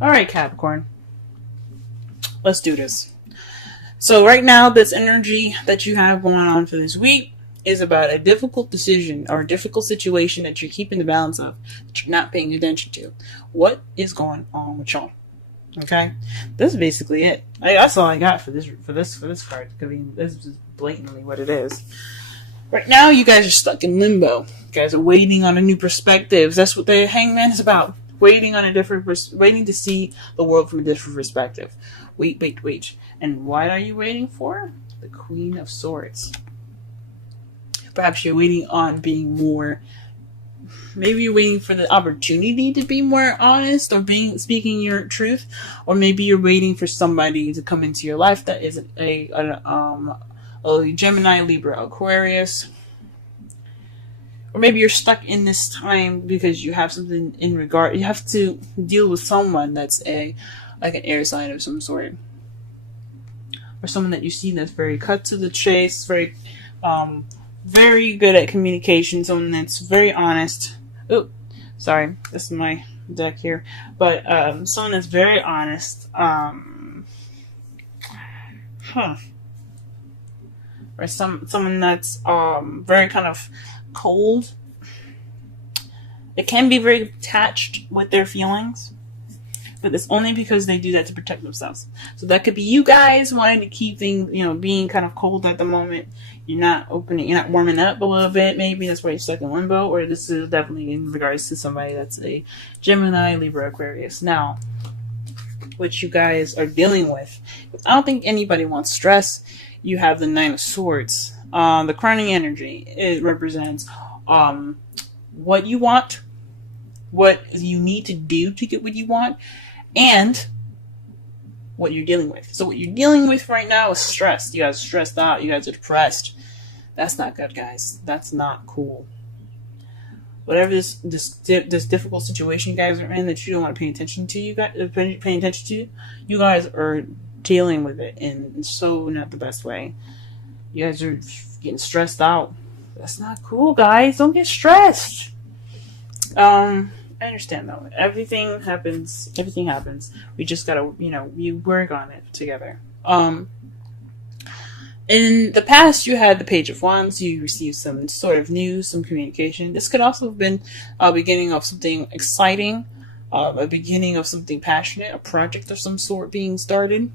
All right, Capricorn. Let's do this. So right now, this energy that you have going on for this week is about a difficult decision or a difficult situation that you're keeping the balance of, that you're not paying attention to. What is going on with y'all? Okay, this is basically it. That's all I got for this card. I mean, this is blatantly what it is. Right now, you guys are stuck in limbo. You guys are waiting on a new perspective. That's what the Hangman is about. Waiting to see the world from a different perspective. Wait. And what are you waiting for? The Queen of Swords. Perhaps you're waiting on being more. Maybe you're waiting for the opportunity to be more honest or speaking your truth, or maybe you're waiting for somebody to come into your life that is a Gemini, Libra, Aquarius. Or maybe you're stuck in this time because you have something you have to deal with someone that's like an air sign of some sort. Or someone that you see that's very cut to the chase, very good at communication, someone that's very honest. Oh, sorry, this is my deck here. But someone that's very honest. Or someone that's very kind of cold. It can be very attached with their feelings, but it's only because they do that to protect themselves. So that could be you guys wanting to keep things, being kind of cold at the moment. You're not warming up a little bit. Maybe that's why you're stuck in limbo. Or this is definitely in regards to somebody that's a Gemini, Libra, Aquarius. Now, what you guys are dealing with, I don't think anybody wants stress. You have the Nine of Swords. The crowning energy, it represents what you want, what you need to do to get what you want, and what you're dealing with. So what you're dealing with right now is stress. You guys are stressed out. You guys are depressed. That's not good, guys. That's not cool. Whatever this difficult situation you guys are in that you don't want to pay attention to, you guys are dealing with it in so not the best way. You guys are getting stressed out. That's not cool, guys. Don't get stressed. I understand though. Everything happens. We just gotta, we work on it together. In the past, you had the Page of Wands. You received some sort of news, some communication. This could also have been a beginning of something exciting, a beginning of something passionate, a project of some sort being started,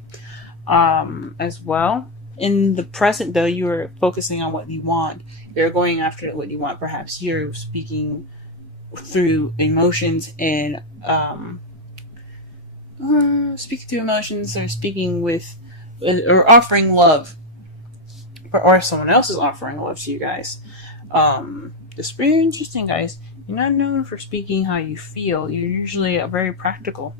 as well. In the present, though, you are focusing on what you want. You're going after what you want. Perhaps you're speaking through emotions and or speaking with or offering love, or someone else is offering love to you guys. It's very interesting, guys. You're not known for speaking how you feel. You're usually very practical.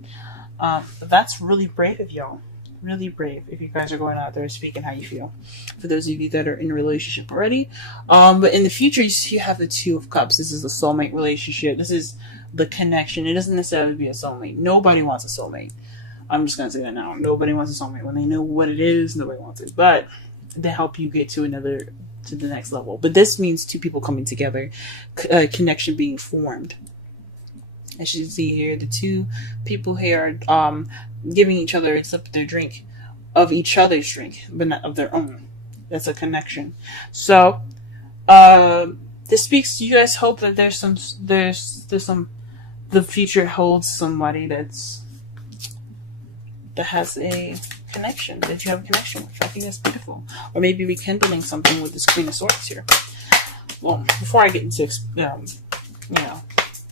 But that's really brave of y'all. Really brave if you guys are going out there speaking how you feel. For those of you that are in a relationship already. But in the future, you have the Two of Cups. This is the soulmate relationship. This is the connection. It doesn't necessarily be a soulmate. Nobody wants a soulmate. I'm just going to say that now. Nobody wants a soulmate. When they know what it is, nobody wants it. But to help you get to the next level. But this means two people coming together, connection being formed. As you see here, the two people here are giving each other a sip of their drink, of each other's drink, but not of their own. That's a connection. So, this speaks to you guys. Hope that there's some, the future holds somebody that has a connection, that you have a connection with. I think that's beautiful. Or maybe rekindling something with this Queen of Swords here. Well, before I get into,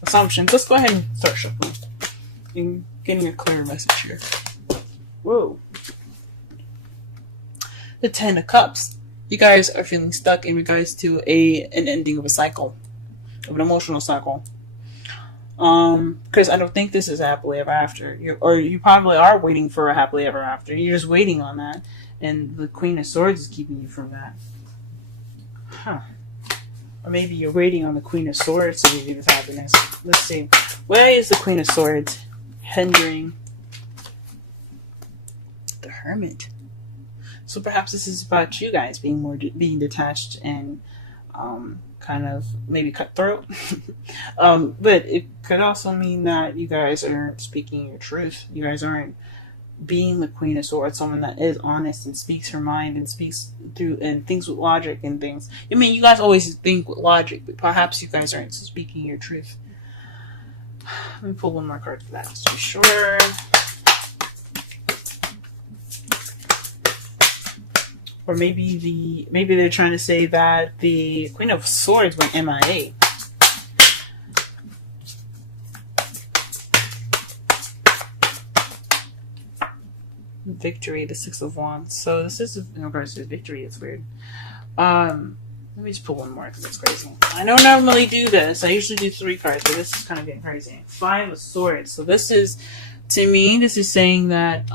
assumptions, let's go ahead and start shuffling and getting a clearer message here. Whoa. The Ten of Cups. You guys are feeling stuck in regards to an ending of a cycle, of an emotional cycle. Because I don't think this is happily ever after. You probably are waiting for a happily ever after. You're just waiting on that, and the Queen of Swords is keeping you from that. Or maybe you're waiting on the Queen of Swords to give you this happiness. Let's see. Where is the Queen of Swords hindering the Hermit? So perhaps this is about you guys being detached and kind of maybe cutthroat. But it could also mean that you guys aren't speaking your truth. You guys aren't being the Queen of Swords, someone that is honest and speaks her mind and speaks through and thinks with logic and things. I mean, you guys always think with logic, but perhaps you guys aren't speaking your truth. Let me pull one more card for that just to be sure. Or maybe they're trying to say that the Queen of Swords went MIA. Victory, the Six of Wands. So this is in regards to victory. It's weird. Let me just pull one more because it's crazy. I don't normally do this. I usually do 3 cards, but this is kind of getting crazy. 5 of Swords. So this is, to me, this is saying that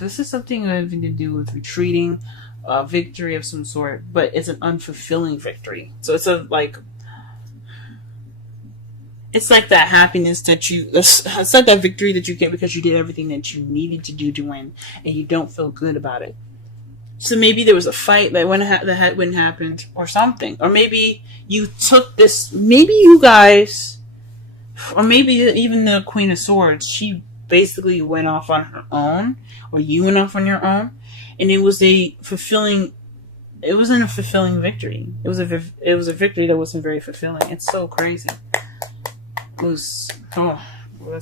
this is something having to do with retreating, victory of some sort, but it's an unfulfilling victory. So it's it's like that happiness that it's like that victory that you get because you did everything that you needed to do to win, and you don't feel good about it. So maybe there was a fight that wouldn't happened or something. Or maybe you took this, maybe you guys, or maybe even the Queen of Swords, she basically went off on her own, or you went off on your own, and it wasn't a fulfilling victory. It was a victory that wasn't very fulfilling. It's so crazy. That's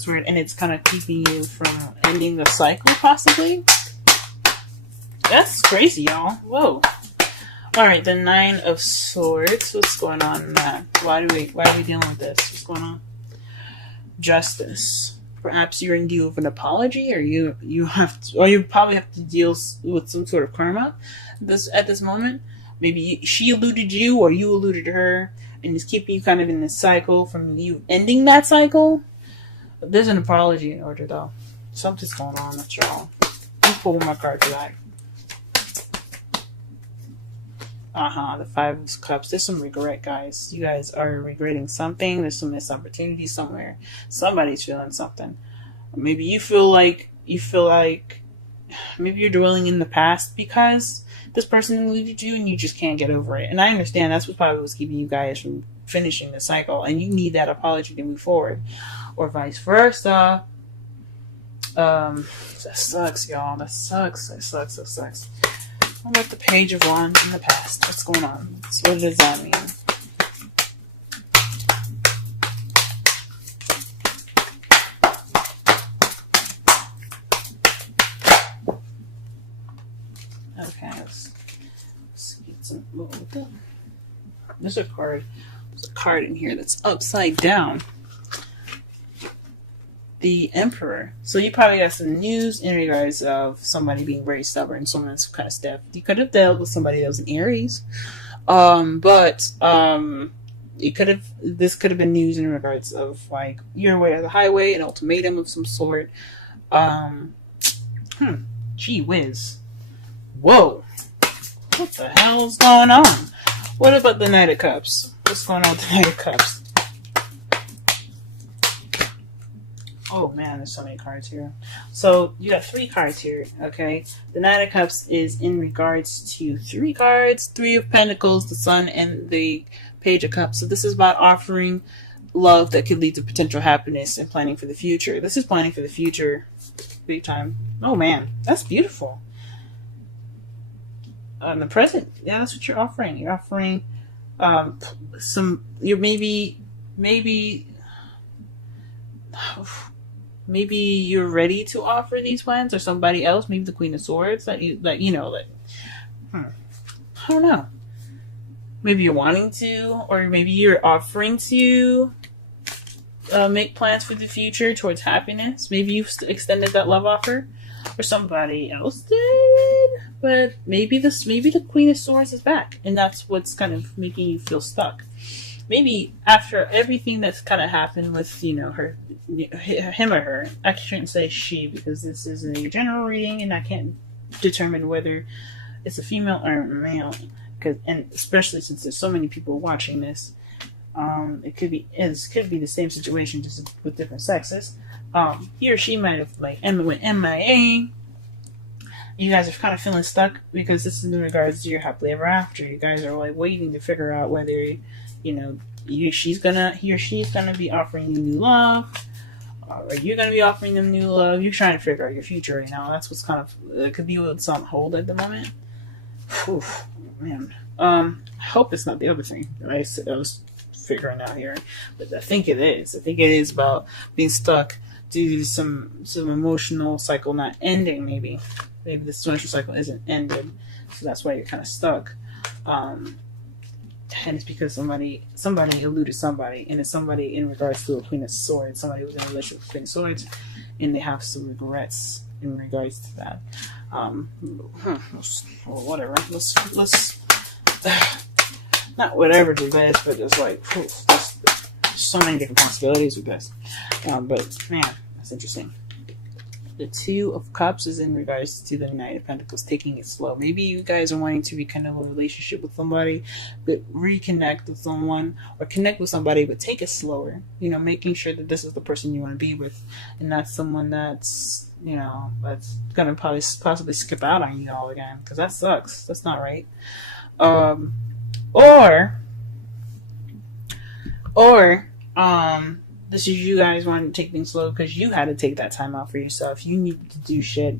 weird. And it's kind of keeping you from ending the cycle, possibly. That's crazy, y'all. Whoa. Alright, the 9 of Swords. What's going on in that? Why are we dealing with this? What's going on? Justice. Perhaps you're in deal with an apology, or you probably have to deal with some sort of karma at this moment. Maybe she eluded you, or you eluded her, and it's keeping you kind of in this cycle from you ending that cycle. There's an apology in order, though. Something's going on with y'all. Let's pull one more card for that. The 5 of Cups. There's some regret, guys. You guys are regretting something. There's some missed opportunity somewhere. Somebody's feeling something. Maybe you feel like maybe you're dwelling in the past because this person eluded you and you just can't get over it. And I understand that's what probably was keeping you guys from finishing the cycle, and you need that apology to move forward, or vice versa. That sucks, y'all. That sucks. What about the Page of Wands in the past? What's going on? So what does that mean? Okay, let's get some. There's a card in here that's upside down. The Emperor. So you probably got some news in regards of somebody being very stubborn, someone that's kind of stiff. You could have dealt with somebody that was an Aries. This could have been news in regards of like your way or the highway, an ultimatum of some sort. Gee whiz. Whoa. What the hell is going on? What about the Knight of Cups? What's going on with the Knight of Cups? Oh man, there's so many cards here. So you got 3 cards here, okay? The Knight of Cups is in regards to 3 cards, 3 of Pentacles, the Sun, and the Page of Cups. So this is about offering love that could lead to potential happiness and planning for the future. This is planning for the future big time. Oh man, that's beautiful. In the present, yeah, that's what you're offering. You're offering maybe you're ready to offer these plans, or somebody else, maybe the Queen of Swords I don't know. Maybe you're wanting to, or maybe you're offering to make plans for the future towards happiness. Maybe you've extended that love offer, or somebody else did. But maybe the Queen of Swords is back, and that's what's kind of making you feel stuck. Maybe after everything that's kind of happened with, her, him or her. I shouldn't say she, because this is a general reading and I can't determine whether it's a female or a male. And especially since there's so many people watching this, it could be the same situation, just with different sexes. He or she might have went MIA, you guys are kind of feeling stuck because this is in regards to your happily ever after. You guys are like waiting to figure out whether, you know, he or she's gonna be offering you new love, or you're gonna be offering them new love. You're trying to figure out your future right now. That's what's kind of, it could be what's on hold at the moment. Whew, man. I hope it's not the other thing that I was figuring out here, but I think it is. I think it is about being stuck due to some emotional cycle not ending. Maybe this emotional cycle isn't ended, so that's why you're kind of stuck. And it's because somebody eluded somebody, and it's somebody in regards to a Queen of Swords. Somebody who's in a relationship with Queen of Swords, and they have some regrets in regards to that. Whatever. Let's not whatever the best, but just like there's so many different possibilities with this. But man, that's interesting. The Two of Cups is in regards to the Knight of Pentacles, taking it slow. Maybe you guys are wanting to rekindle a relationship with somebody, but reconnect with someone, or connect with somebody, but take it slower. You know, making sure that this is the person you want to be with, and not someone that's, you know, that's gonna possibly skip out on you all again, because that sucks. That's not right. This is you guys wanting to take things slow because you had to take that time out for yourself. You needed to do shit.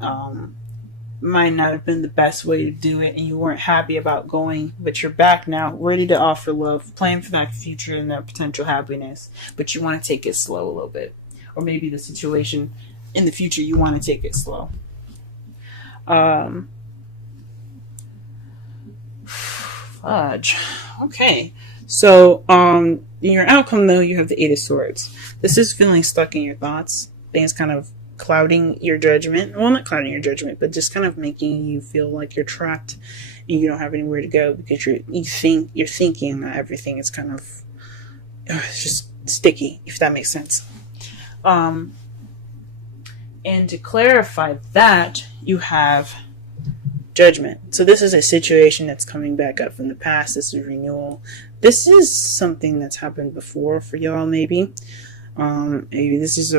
Might not have been the best way to do it, and you weren't happy about going, but you're back now, ready to offer love, planning for that future and that potential happiness, but you want to take it slow a little bit. Or maybe the situation in the future, you want to take it slow. Fudge. Okay. So, in your outcome, though, you have the Eight of Swords. This is feeling stuck in your thoughts. Things kind of clouding your judgment. Well, not clouding your judgment, but just kind of making you feel like you're trapped and you don't have anywhere to go because you're thinking that everything is kind of it's just sticky, if that makes sense. And to clarify that, you have Judgment. So this is a situation that's coming back up from the past. This is renewal. This is something that's happened before for y'all, maybe. Maybe this is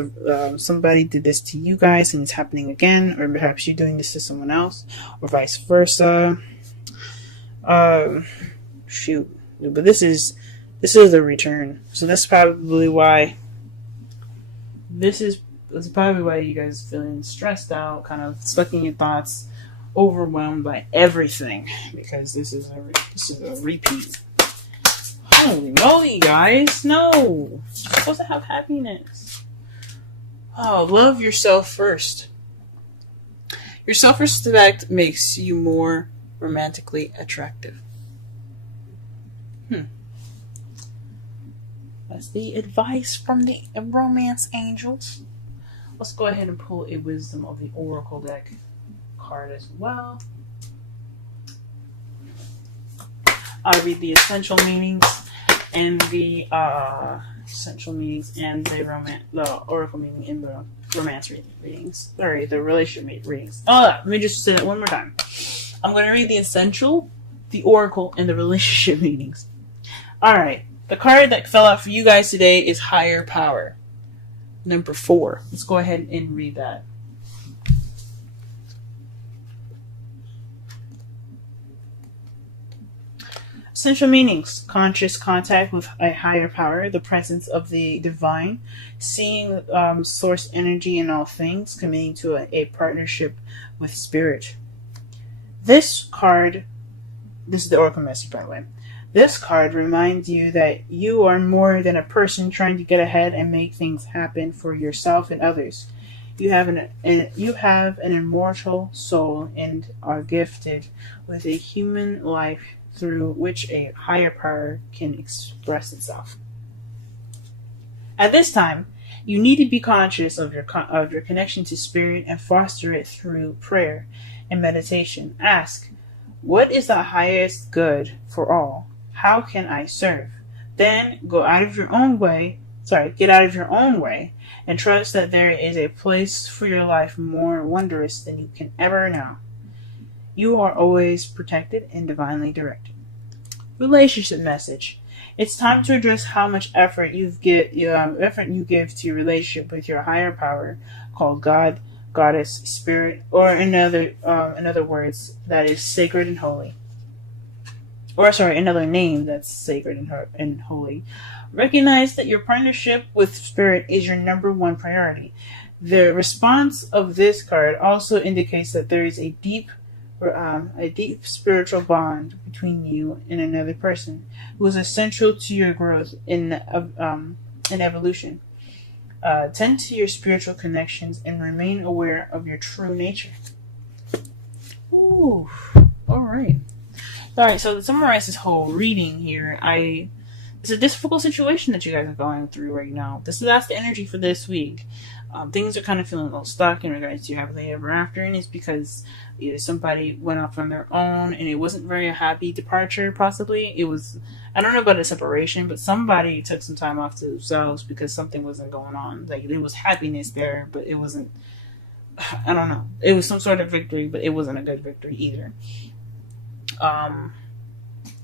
somebody did this to you guys and it's happening again, or perhaps you're doing this to someone else, or vice versa. Shoot. But this is the return. So that's probably why that's probably why you guys are feeling stressed out, kind of stuck in your thoughts, overwhelmed by everything, because this is a repeat. Holy moly, guys! No, you're supposed to have happiness. Oh, love yourself first. Your self-respect makes you more romantically attractive. That's the advice from the romance angels. Let's go ahead and pull a Wisdom of the Oracle deck card as well. I'll read the essential meanings and the the oracle meaning in the romance readings. Sorry, the relationship readings. Let me just say that one more time. I'm going to read the essential, the oracle, and the relationship meanings. Alright, the card that fell out for you guys today is Higher Power. Number 4. Let's go ahead and read that. Essential meanings: conscious contact with a higher power, the presence of the divine, seeing source energy in all things, committing to a partnership with spirit. This is the oracle message, by the way. This card reminds you that you are more than a person trying to get ahead and make things happen for yourself and others. You have an immortal soul and are gifted with a human life through which a higher power can express itself. At this time, you need to be conscious of your connection to spirit and foster it through prayer and meditation. Ask, what is the highest good for all? How can I serve? Then get out of your own way and trust that there is a place for your life more wondrous than you can ever know. You are always protected and divinely directed. Relationship message. It's time to address how much effort you give to your relationship with your higher power called God, goddess, spirit, or in other words, that is sacred and holy. Or sorry, another name that's sacred and holy. Recognize that your partnership with spirit is your number one priority. The response of this card also indicates that there is a deep spiritual bond between you and another person who is essential to your growth in evolution. Tend to your spiritual connections and remain aware of your true nature. Ooh, all right. All right, so to summarize this whole reading here, it's a difficult situation that you guys are going through right now. That's the energy for this week. Things are kind of feeling a little stuck in regards to your happily ever after, and it's because either somebody went off on their own and it wasn't very a happy departure, possibly. It was, I don't know about a separation, but somebody took some time off to themselves because something wasn't going on. Like, there was happiness there, but it wasn't, I don't know. It was some sort of victory, but it wasn't a good victory either.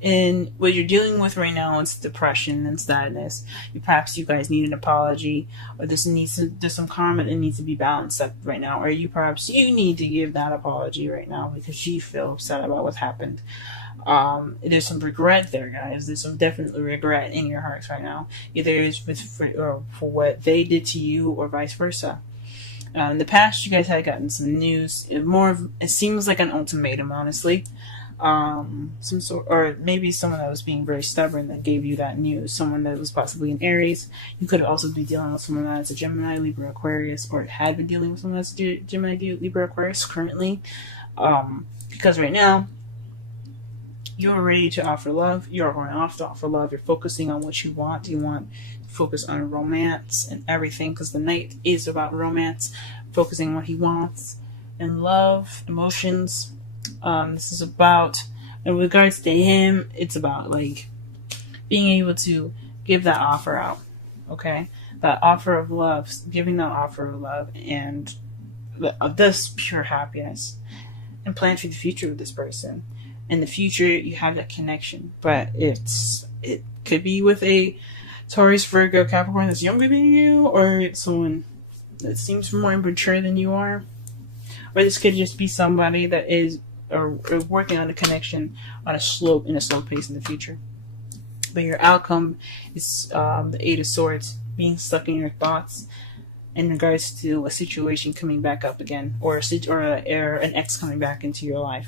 And what you're dealing with right now is depression and sadness. Perhaps you guys need an apology, or there's some karma that needs to be balanced up right now, or perhaps you need to give that apology right now because you feel upset about what happened. There's some regret there, guys. There's some definitely regret in your hearts right now. Either it's for what they did to you, or vice versa. In the past, you guys had gotten some news. It seems like an ultimatum, honestly. Some sort, or maybe someone that was being very stubborn that gave you that news. Someone that was possibly an Aries. You could also be dealing with someone that's a Gemini, Libra, Aquarius, or had been dealing with someone that's a Gemini, Libra, Aquarius currently. Because right now, you're ready to offer love. You're going off to offer love. You're focusing on what you want. You want to focus on romance and everything, because the Knight is about romance, focusing on what he wants, and love, emotions. This is about, in regards to him, it's about like being able to give that offer out, okay? That offer of love, giving that offer of love, and this pure happiness, and plan for the future with this person. In the future, you have that connection, but it could be with a Taurus, Virgo, Capricorn that's younger than you, or someone that seems more immature than you are, or this could just be somebody that is or working on a connection in a slow pace in the future. But your outcome is the Eight of Swords, being stuck in your thoughts in regards to a situation coming back up again, or an ex coming back into your life.